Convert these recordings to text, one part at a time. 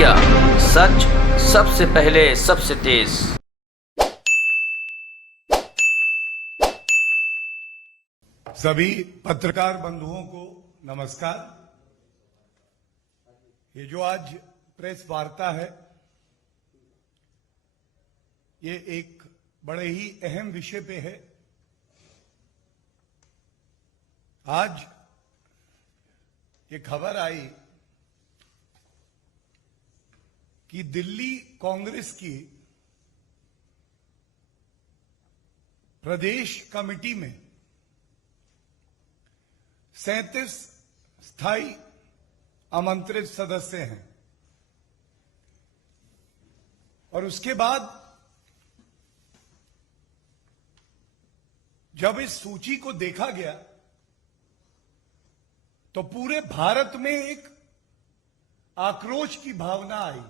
India, सच सबसे पहले सबसे तेज। सभी पत्रकार बंधुओं को नमस्कार। ये जो आज प्रेस वार्ता है, ये एक बड़े ही अहम विषय पे है। आज ये खबर आई कि दिल्ली कांग्रेस की प्रदेश कमेटी में 37 स्थायी आमंत्रित सदस्य हैं और उसके बाद जब इस सूची को देखा गया तो पूरे भारत में एक आक्रोश की भावना आई।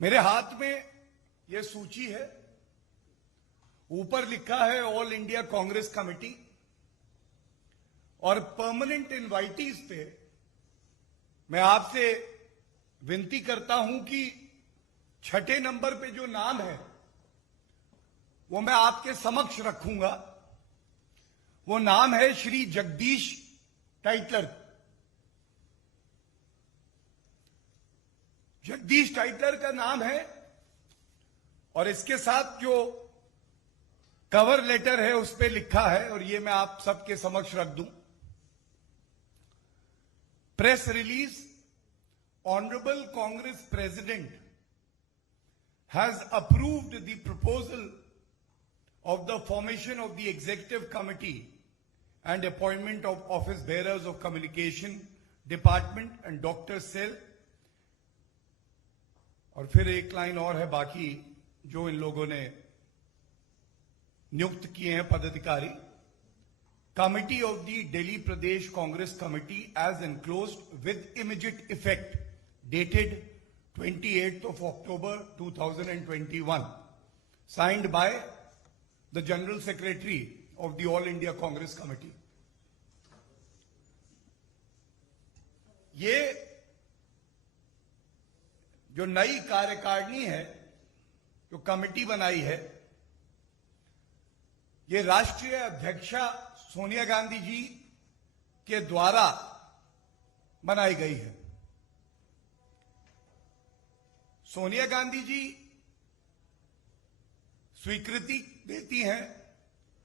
मेरे हाथ में यह सूची है, ऊपर लिखा है ऑल इंडिया कांग्रेस कमेटी, और परमानेंट इनवाइटीज पे मैं आपसे विनती करता हूं कि छठे नंबर पे जो नाम है वो मैं आपके समक्ष रखूंगा। वो नाम है श्री जगदीश टाइटलर। जगदीश टाइटलर का नाम है और इसके साथ जो कवर लेटर है उस पर लिखा है, और ये मैं आप सबके समक्ष रख दूं। Press release, honourable Congress president has approved the proposal of the formation of the executive committee and appointment of office bearers of communication department and Dr. Cell। और फिर एक लाइन और है बाकी जो इन लोगों ने नियुक्त किए हैं पदाधिकारी। Committee of the Delhi Pradesh Congress committee as enclosed with immediate effect dated 28th of October 2021, signed by the General Secretary of the All India Congress Committee। ये जो नई कार्यकारिणी है, जो कमेटी बनाई है, ये राष्ट्रीय अध्यक्षा सोनिया गांधी जी के द्वारा बनाई गई है। सोनिया गांधी जी स्वीकृति देती हैं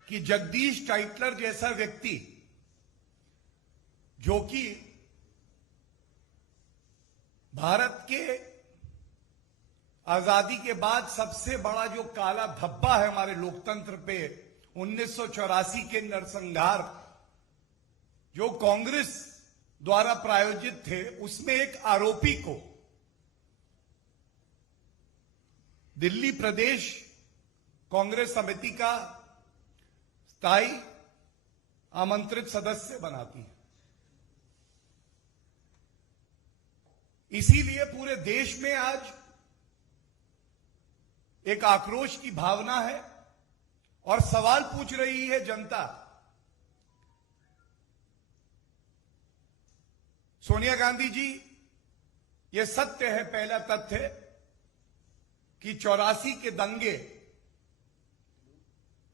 कि जगदीश टाइटलर जैसा व्यक्ति, जो कि भारत के आजादी के बाद सबसे बड़ा जो काला धब्बा है हमारे लोकतंत्र पे, 1984 के नरसंहार जो कांग्रेस द्वारा प्रायोजित थे, उसमें एक आरोपी को दिल्ली प्रदेश कांग्रेस समिति का स्थायी आमंत्रित सदस्य बनाती है। इसीलिए पूरे देश में आज एक आक्रोश की भावना है और सवाल पूछ रही है जनता। सोनिया गांधी जी, यह सत्य है, पहला तथ्य कि 84 के दंगे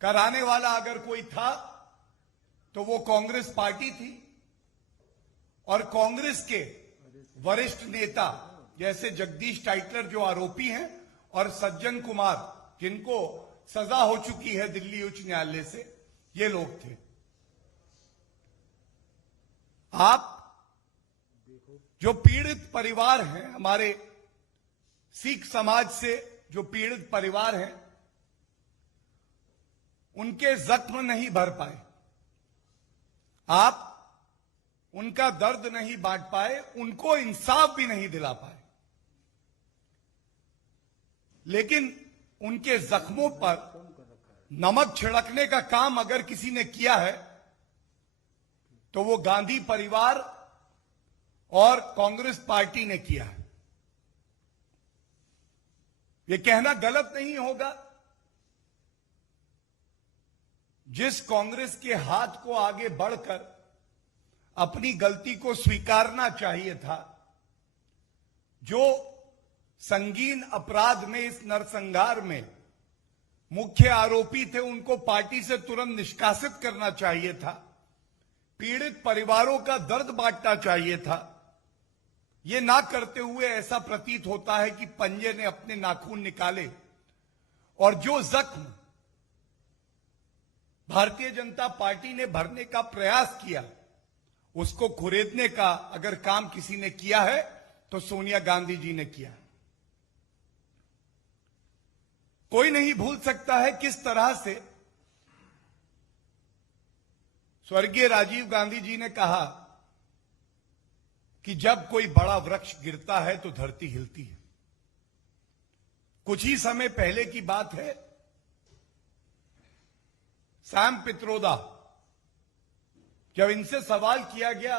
कराने वाला अगर कोई था तो वो कांग्रेस पार्टी थी, और कांग्रेस के वरिष्ठ नेता जैसे जगदीश टाइटलर जो आरोपी हैं, और सज्जन कुमार जिनको सजा हो चुकी है दिल्ली उच्च न्यायालय से, ये लोग थे। आप जो पीड़ित परिवार हैं, हमारे सिख समाज से जो पीड़ित परिवार हैं, उनके जख्म नहीं भर पाए, आप उनका दर्द नहीं बांट पाए, उनको इंसाफ भी नहीं दिला पाए, लेकिन उनके जख्मों पर नमक छिड़कने का काम अगर किसी ने किया है तो वो गांधी परिवार और कांग्रेस पार्टी ने किया है। ये कहना गलत नहीं होगा, जिस कांग्रेस के हाथ को आगे बढ़कर अपनी गलती को स्वीकारना चाहिए था, जो संगीन अपराध में इस नरसंहार में मुख्य आरोपी थे उनको पार्टी से तुरंत निष्कासित करना चाहिए था। पीड़ित परिवारों का दर्द बांटना चाहिए था। यह ना करते हुए ऐसा प्रतीत होता है कि पंजे ने अपने नाखून निकाले और जो जख्म भारतीय जनता पार्टी ने भरने का प्रयास किया उसको खुरेदने का अगर काम किसी ने किया है तो सोनिया गांधी जी ने किया। कोई नहीं भूल सकता है किस तरह से स्वर्गीय राजीव गांधी जी ने कहा कि जब कोई बड़ा वृक्ष गिरता है तो धरती हिलती है। कुछ ही समय पहले की बात है, सैम पित्रोदा, जब इनसे सवाल किया गया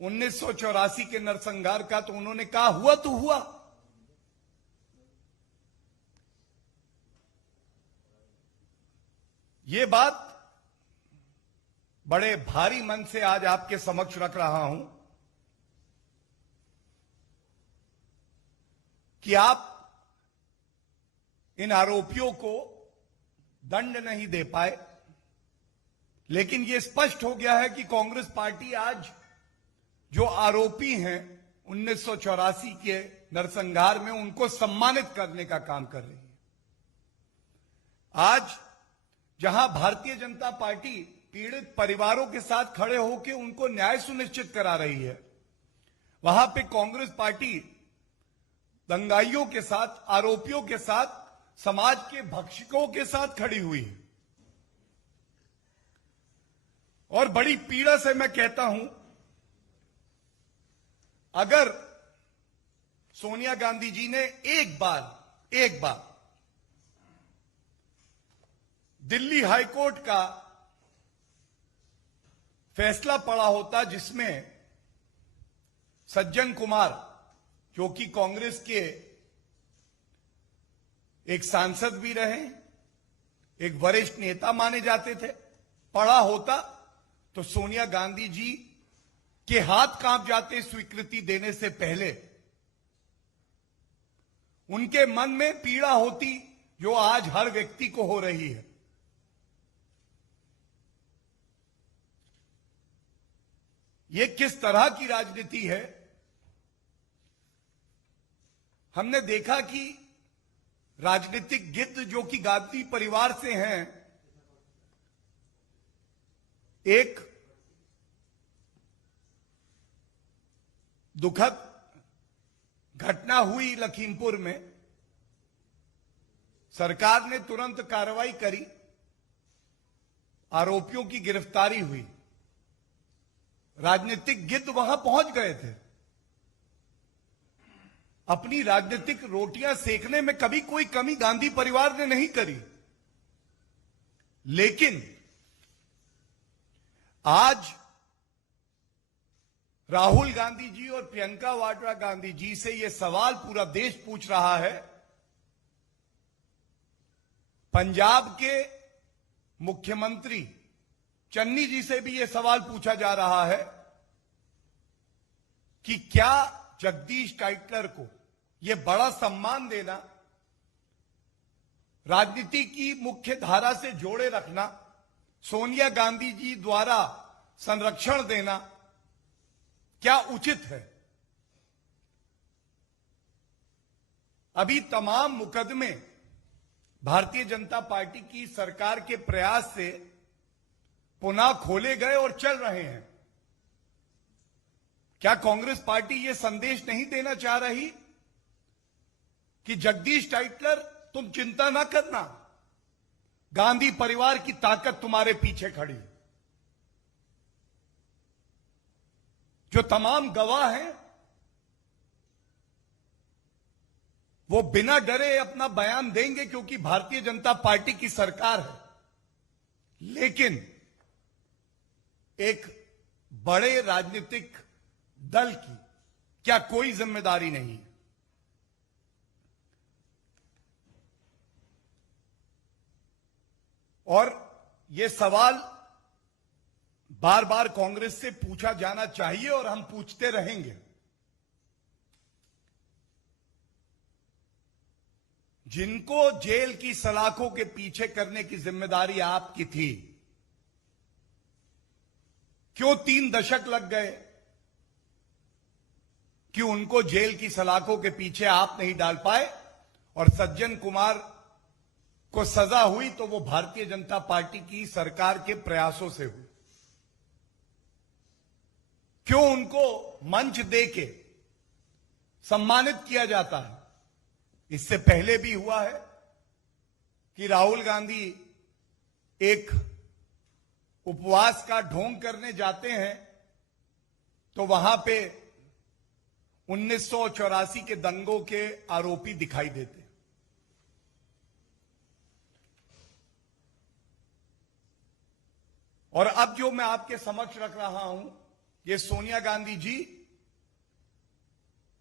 1984 के नरसंहार का तो उन्होंने कहा हुआ तो हुआ। ये बात बड़े भारी मन से आज आपके समक्ष रख रहा हूं कि आप इन आरोपियों को दंड नहीं दे पाए, लेकिन यह स्पष्ट हो गया है कि कांग्रेस पार्टी आज जो आरोपी हैं 1984 के नरसंहार में उनको सम्मानित करने का काम कर रही है। आज जहां भारतीय जनता पार्टी पीड़ित परिवारों के साथ खड़े होकर उनको न्याय सुनिश्चित करा रही है, वहां पे कांग्रेस पार्टी दंगाइयों के साथ, आरोपियों के साथ, समाज के भक्षकों के साथ खड़ी हुई है। और बड़ी पीड़ा से मैं कहता हूं, अगर सोनिया गांधी जी ने एक बार दिल्ली हाईकोर्ट का फैसला पढ़ा होता जिसमें सज्जन कुमार, जो कि कांग्रेस के एक सांसद भी रहे, एक वरिष्ठ नेता माने जाते थे, पढ़ा होता तो सोनिया गांधी जी के हाथ कांप जाते स्वीकृति देने से पहले। उनके मन में पीड़ा होती जो आज हर व्यक्ति को हो रही है। यह किस तरह की राजनीति है? हमने देखा कि राजनीतिक गिद्ध जो कि गांधी परिवार से हैं, एक दुखद घटना हुई लखीमपुर में, सरकार ने तुरंत कार्रवाई करी, आरोपियों की गिरफ्तारी हुई। राजनीतिक गिद्ध वहां पहुंच गए थे। अपनी राजनीतिक रोटियां सेकने में कभी कोई कमी गांधी परिवार ने नहीं करी, लेकिन आज राहुल गांधी जी और प्रियंका वाड्रा गांधी जी से यह सवाल पूरा देश पूछ रहा है। पंजाब के मुख्यमंत्री चन्नी जी से भी यह सवाल पूछा जा रहा है कि क्या जगदीश टाइटलर को यह बड़ा सम्मान देना, राजनीति की मुख्य धारा से जोड़े रखना, सोनिया गांधी जी द्वारा संरक्षण देना क्या उचित है? अभी तमाम मुकदमे भारतीय जनता पार्टी की सरकार के प्रयास से पुनः खोले गए और चल रहे हैं। क्या कांग्रेस पार्टी यह संदेश नहीं देना चाह रही कि जगदीश टाइटलर, तुम चिंता ना करना, गांधी परिवार की ताकत तुम्हारे पीछे खड़ी? जो तमाम गवाह हैं वो बिना डरे अपना बयान देंगे क्योंकि भारतीय जनता पार्टी की सरकार है, लेकिन एक बड़े राजनीतिक दल की क्या कोई जिम्मेदारी नहीं है? और यह सवाल बार बार कांग्रेस से पूछा जाना चाहिए और हम पूछते रहेंगे जिनको जेल की सलाखों के पीछे करने की जिम्मेदारी आपकी थी, क्यों 3 दशक लग गए? क्यों उनको जेल की सलाखों के पीछे आप नहीं डाल पाए? और सज्जन कुमार को सजा हुई तो वो भारतीय जनता पार्टी की सरकार के प्रयासों से हुई। क्यों उनको मंच देके सम्मानित किया जाता है? इससे पहले भी हुआ है कि राहुल गांधी एक उपवास का ढोंग करने जाते हैं तो वहां पे 1984 के दंगों के आरोपी दिखाई देते हैं। और अब जो मैं आपके समक्ष रख रहा हूं, ये सोनिया गांधी जी,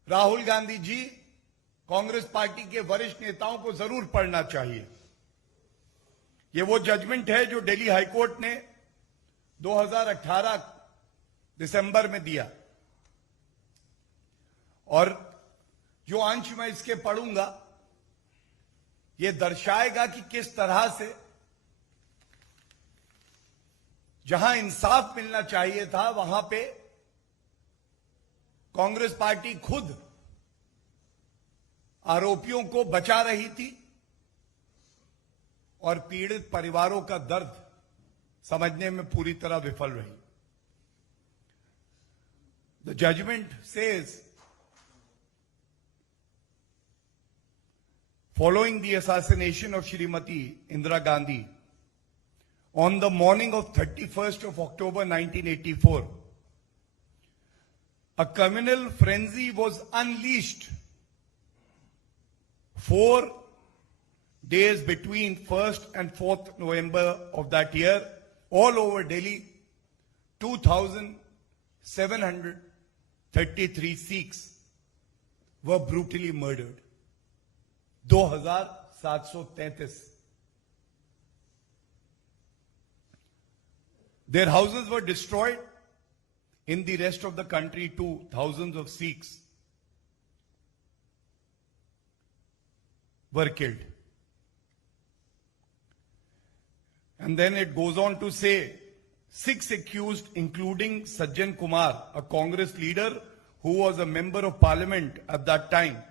राहुल गांधी जी, कांग्रेस पार्टी के वरिष्ठ नेताओं को जरूर पढ़ना चाहिए। ये वो जजमेंट है जो दिल्ली हाईकोर्ट ने 2018 दिसंबर में दिया। और जो अंश मैं इसके पढ़ूंगा, ये दर्शाएगा कि किस तरह से जहां इंसाफ मिलना चाहिए था, वहां पे कांग्रेस पार्टी खुद आरोपियों को बचा रही थी और पीड़ित परिवारों का दर्द समझने में पूरी तरह विफल रही। The judgment says, following the assassination of Shrimati Indira Gandhi on the morning of 31st of October 1984, a communal frenzy was unleashed 4 days between 1st and 4th November of that year, all over Delhi. 2,733 Sikhs were brutally murdered. 2,733. Their houses were destroyed. In the rest of the country, too, thousands of Sikhs were killed. And then it goes on to say, 6 accused, including Sajjan Kumar, a Congress leader who was a member of parliament at that time.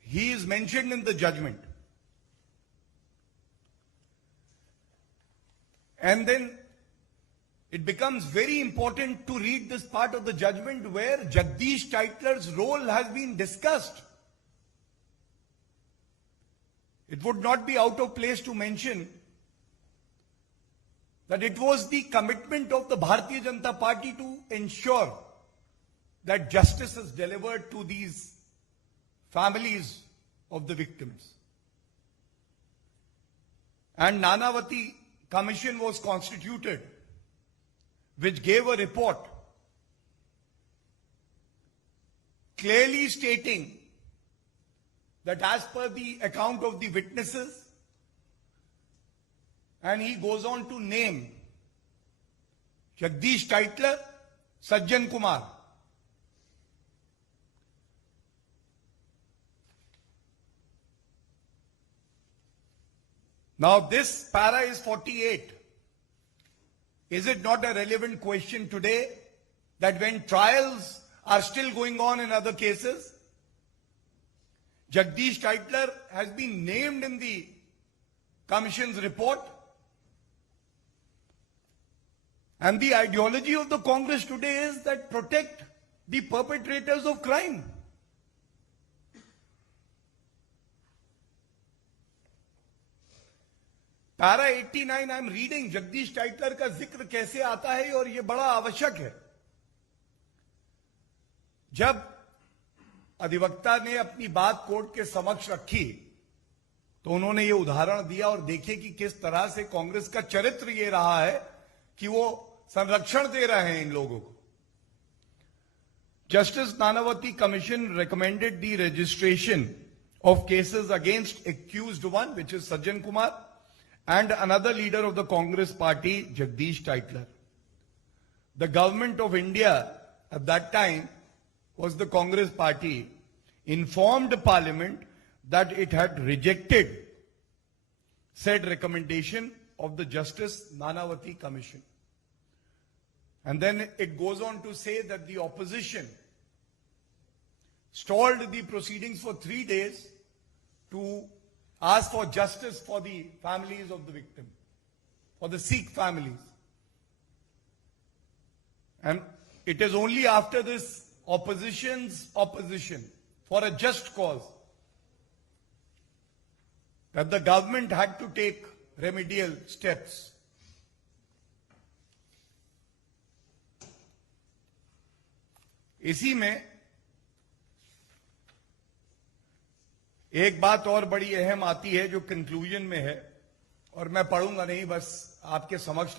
He is mentioned in the judgment. And then it becomes very important to read this part of the judgment where Jagdish Titler's role has been discussed. It would not be out of place to mention that it was the commitment of the Bharatiya Janata Party to ensure that justice is delivered to these families of the victims. And Nanavati Commission was constituted, which gave a report clearly stating that as per the account of the witnesses, and he goes on to name Jagdish Titler, Sajjan Kumar. Now this para is 48. Is it not a relevant question today that when trials are still going on in other cases, Jagdish Titler has been named in the Commission's report? And the ideology of the Congress today is that protect the perpetrators of crime. Para 89 I am reading, Jagdish Tytler का जिक्र कैसे आता है और ये बड़ा आवश्यक है। जब अधिवक्ता ने अपनी बात कोर्ट के समक्ष रखी तो उन्होंने ये उदाहरण दिया और देखिए कि किस तरह से कांग्रेस का चरित्र ये रहा है कि वो संरक्षण दे रहे हैं इन लोगों को। Justice Nanavati Commission recommended the registration of cases against accused one, which is Sajjan Kumar, and another leader of the Congress party, Jagdish Titler. The government of India at that time was the Congress party, informed Parliament that it had rejected said recommendation of the Justice Nanavati Commission. And then it goes on to say that the opposition stalled the proceedings for 3 days to ask for justice for the families of the victim, for the Sikh families. And it is only after this opposition's opposition for a just cause that the government had to take remedial steps. इसी में एक बात और बड़ी अहम आती है जो कंक्लूजन में है, और मैं पढ़ूंगा नहीं, बस आपके समक्ष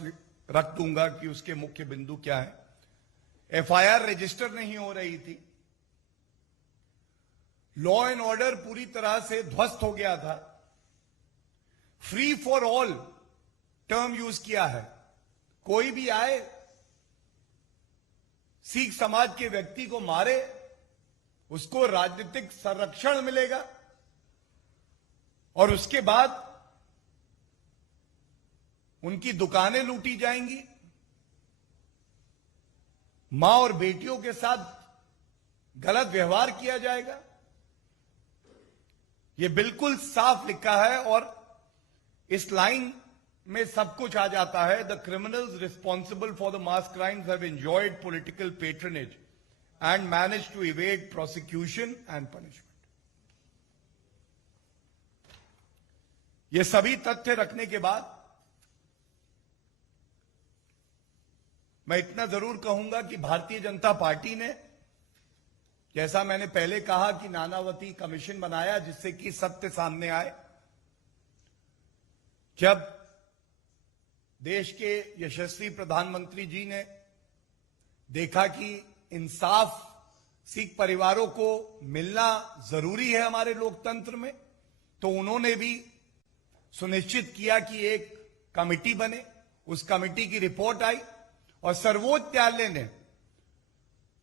रख दूंगा कि उसके मुख्य बिंदु क्या है। एफआईआर रजिस्टर नहीं हो रही थी, लॉ एंड ऑर्डर पूरी तरह से ध्वस्त हो गया था, free for all term use किया है, कोई भी आए सिख समाज के व्यक्ति को मारे उसको राजनीतिक संरक्षण मिलेगा और उसके बाद उनकी दुकानें लूटी जाएंगी, मां और बेटियों के साथ गलत व्यवहार किया जाएगा। यह बिल्कुल साफ लिखा है और इस लाइन में सब कुछ आ जाता है। The criminals responsible for the mass crimes have enjoyed political patronage and manage to evade prosecution and punishment. ये सभी तथ्य रखने के बाद मैं इतना जरूर कहूंगा कि भारतीय जनता पार्टी ने, जैसा मैंने पहले कहा कि नानावती कमीशन बनाया जिससे कि सत्य सामने आए। जब देश के यशस्वी प्रधानमंत्री जी ने देखा कि इंसाफ सिख परिवारों को मिलना जरूरी है हमारे लोकतंत्र में, तो उन्होंने भी सुनिश्चित किया कि एक कमेटी बने। उस कमेटी की रिपोर्ट आई और सर्वोच्च न्यायालय ने,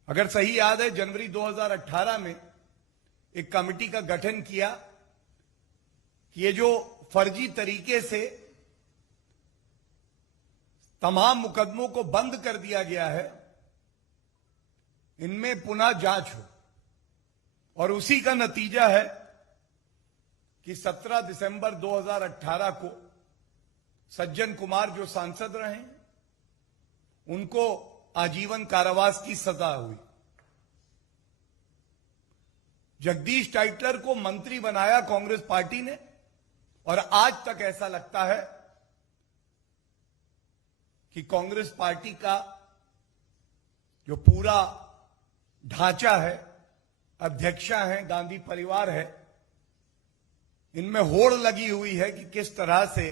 अगर सही याद है, जनवरी 2018 में एक कमेटी का गठन किया कि ये जो फर्जी तरीके से तमाम मुकदमों को बंद कर दिया गया है, इनमें पुनः जांच हो। और उसी का नतीजा है कि 17 दिसंबर 2018 को सज्जन कुमार जो सांसद रहे, उनको आजीवन कारावास की सजा हुई। जगदीश टाइटलर को मंत्री बनाया कांग्रेस पार्टी ने, और आज तक ऐसा लगता है कि कांग्रेस पार्टी का जो पूरा ढांचा है, अध्यक्षा है, गांधी परिवार है, इनमें होड़ लगी हुई है कि किस तरह से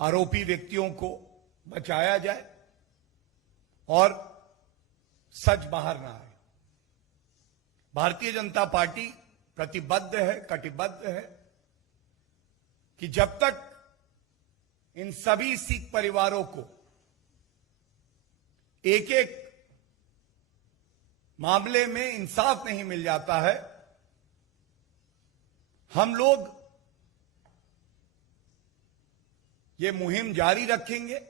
आरोपी व्यक्तियों को बचाया जाए और सच बाहर ना आए। भारतीय जनता पार्टी प्रतिबद्ध है, कटिबद्ध है कि जब तक इन सभी सिख परिवारों को एक एक मामले में इंसाफ नहीं मिल जाता है, हम लोग ये मुहिम जारी रखेंगे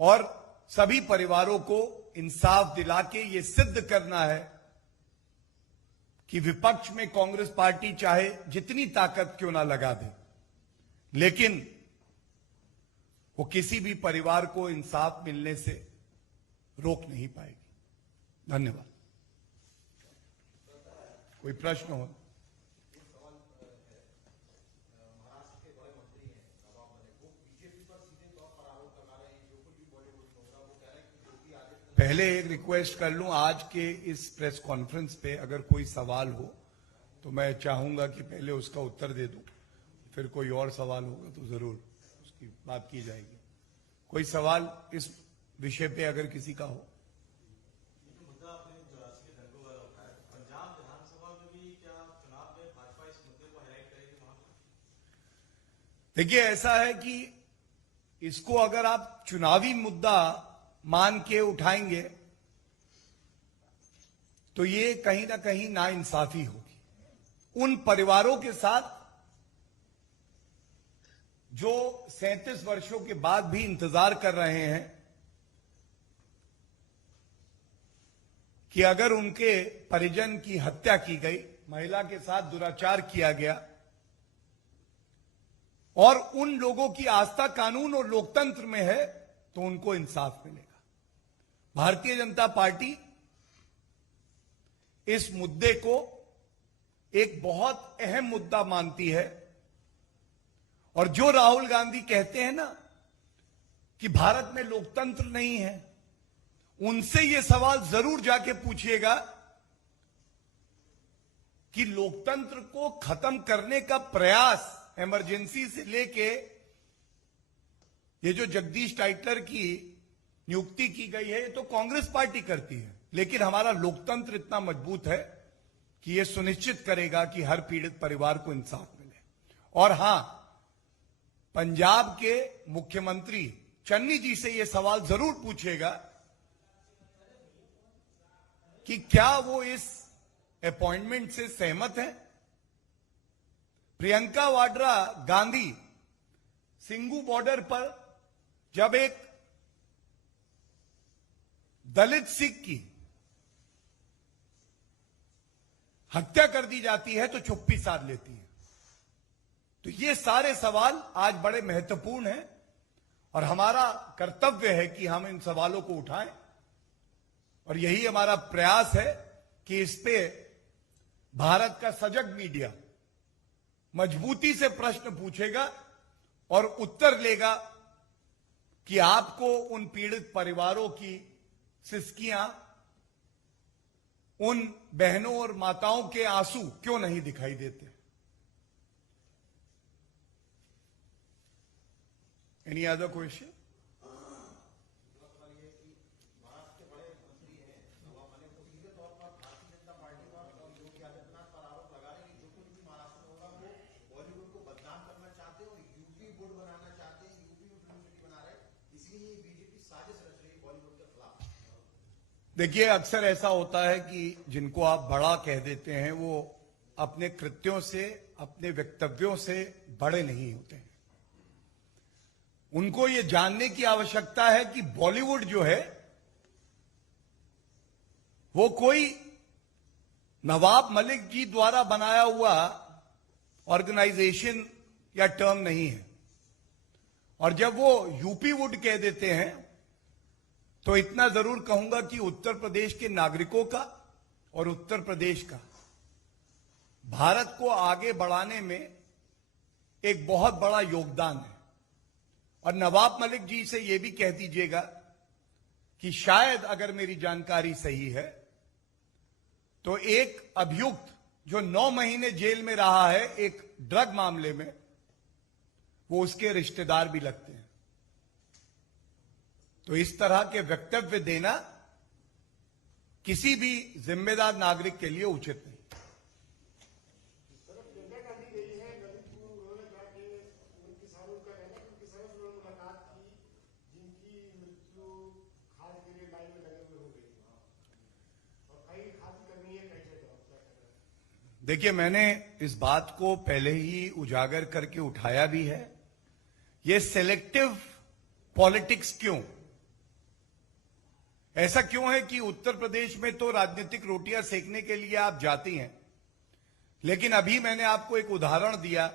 और सभी परिवारों को इंसाफ दिला के ये सिद्ध करना है कि विपक्ष में कांग्रेस पार्टी चाहे जितनी ताकत क्यों ना लगा दे, लेकिन वो किसी भी परिवार को इंसाफ मिलने से रोक नहीं पाएगी। धन्यवाद। कोई प्रश्न हो? पहले एक रिक्वेस्ट कर लूं, आज के इस प्रेस कॉन्फ्रेंस पे अगर कोई सवाल हो तो मैं चाहूंगा कि पहले उसका उत्तर दे दूं, फिर कोई और सवाल होगा तो जरूर उसकी बात की जाएगी। कोई सवाल इस विषय पे अगर किसी का हो? देखिए, ऐसा है कि इसको अगर आप चुनावी मुद्दा मान के उठाएंगे तो ये कहीं ना कहीं नाइंसाफी होगी उन परिवारों के साथ जो 37 वर्षों के बाद भी इंतजार कर रहे हैं कि अगर उनके परिजन की हत्या की गई, महिला के साथ दुराचार किया गया और उन लोगों की आस्था कानून और लोकतंत्र में है तो उनको इंसाफ मिलेगा। भारतीय जनता पार्टी इस मुद्दे को एक बहुत अहम मुद्दा मानती है और जो राहुल गांधी कहते हैं ना कि भारत में लोकतंत्र नहीं है, उनसे यह सवाल जरूर जाके पूछिएगा कि लोकतंत्र को खत्म करने का प्रयास इमरजेंसी से लेके ये जो जगदीश टाइटलर की नियुक्ति की गई है, ये तो कांग्रेस पार्टी करती है, लेकिन हमारा लोकतंत्र इतना मजबूत है कि यह सुनिश्चित करेगा कि हर पीड़ित परिवार को इंसाफ मिले। और हां, पंजाब के मुख्यमंत्री चन्नी जी से यह सवाल जरूर पूछेगा कि क्या वो इस अपॉइंटमेंट से सहमत हैं। प्रियंका वाड्रा गांधी सिंगू बॉर्डर पर जब एक दलित सिख की हत्या कर दी जाती है तो चुप्पी साध लेती है। तो ये सारे सवाल आज बड़े महत्वपूर्ण हैं और हमारा कर्तव्य है कि हम इन सवालों को उठाएं और यही हमारा प्रयास है कि इस पे भारत का सजग मीडिया मजबूती से प्रश्न पूछेगा और उत्तर लेगा कि आपको उन पीड़ित परिवारों की सिसकियां, उन बहनों और माताओं के आंसू क्यों नहीं दिखाई देते। Any other question? देखिए, अक्सर ऐसा होता है कि जिनको आप बड़ा कह देते हैं वो अपने कृत्यों से, अपने वक्तव्यों से बड़े नहीं होते हैं। उनको ये जानने की आवश्यकता है कि बॉलीवुड जो है वो कोई नवाब मलिक जी द्वारा बनाया हुआ ऑर्गेनाइजेशन या टर्म नहीं है। और जब वो यूपी वुड कह देते हैं तो इतना जरूर कहूंगा कि उत्तर प्रदेश के नागरिकों का और उत्तर प्रदेश का भारत को आगे बढ़ाने में एक बहुत बड़ा योगदान है। और नवाब मलिक जी से यह भी कह दीजिएगा कि शायद अगर मेरी जानकारी सही है तो एक अभियुक्त जो 9 महीने जेल में रहा है एक ड्रग मामले में, वो उसके रिश्तेदार भी लगते हैं। तो इस तरह के वक्तव्य देना किसी भी जिम्मेदार नागरिक के लिए उचित नहीं। देखिए, मैंने इस बात को पहले ही उजागर करके उठाया भी है। ये सिलेक्टिव पॉलिटिक्स क्यों? ऐसा क्यों है कि उत्तर प्रदेश में तो राजनीतिक रोटियां सेकने के लिए आप जाती हैं, लेकिन अभी मैंने आपको एक उदाहरण दिया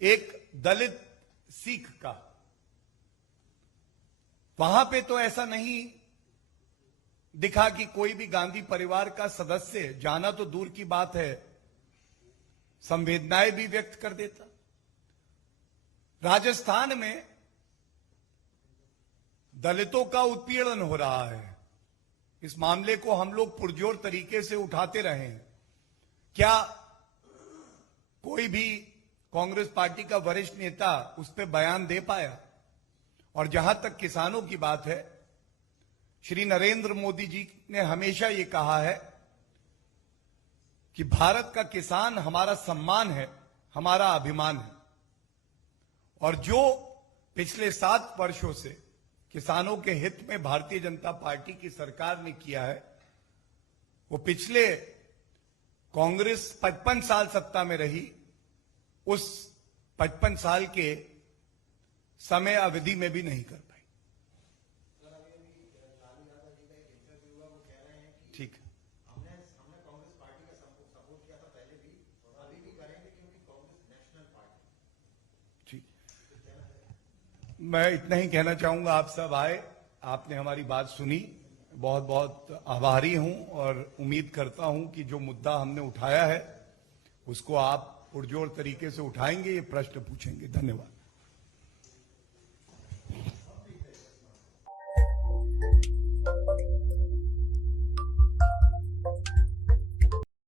एक दलित सिख का, वहां पे तो ऐसा नहीं दिखा कि कोई भी गांधी परिवार का सदस्य, जाना तो दूर की बात है, संवेदनाएं भी व्यक्त कर देता। राजस्थान में दलितों का उत्पीड़न हो रहा है। इस मामले को हम लोग पुरजोर तरीके से उठाते रहे हैं। क्या कोई भी कांग्रेस पार्टी का वरिष्ठ नेता उस पर बयान दे पाया? और जहां तक किसानों की बात है, श्री नरेंद्र मोदी जी ने हमेशा ये कहा है कि भारत का किसान हमारा सम्मान है, हमारा अभिमान है। और जो पिछले 7 वर्षों से किसानों के हित में भारतीय जनता पार्टी की सरकार ने किया है, वो पिछले कांग्रेस 55 साल सत्ता में रही, उस 55 साल के समय अवधि में भी नहीं कर पाई। ठीक है, हमने कांग्रेस पार्टी का सपोर्ट किया था पहले भी और अभी भी करेंगे, क्योंकि कांग्रेस नेशनल पार्टी। ठीक, मैं इतना ही कहना चाहूंगा। आप सब आए, आपने हमारी बात सुनी, बहुत बहुत आभारी हूं और उम्मीद करता हूं कि जो मुद्दा हमने उठाया है उसको आप पुरजोर तरीके से उठाएंगे, ये प्रश्न पूछेंगे। धन्यवाद।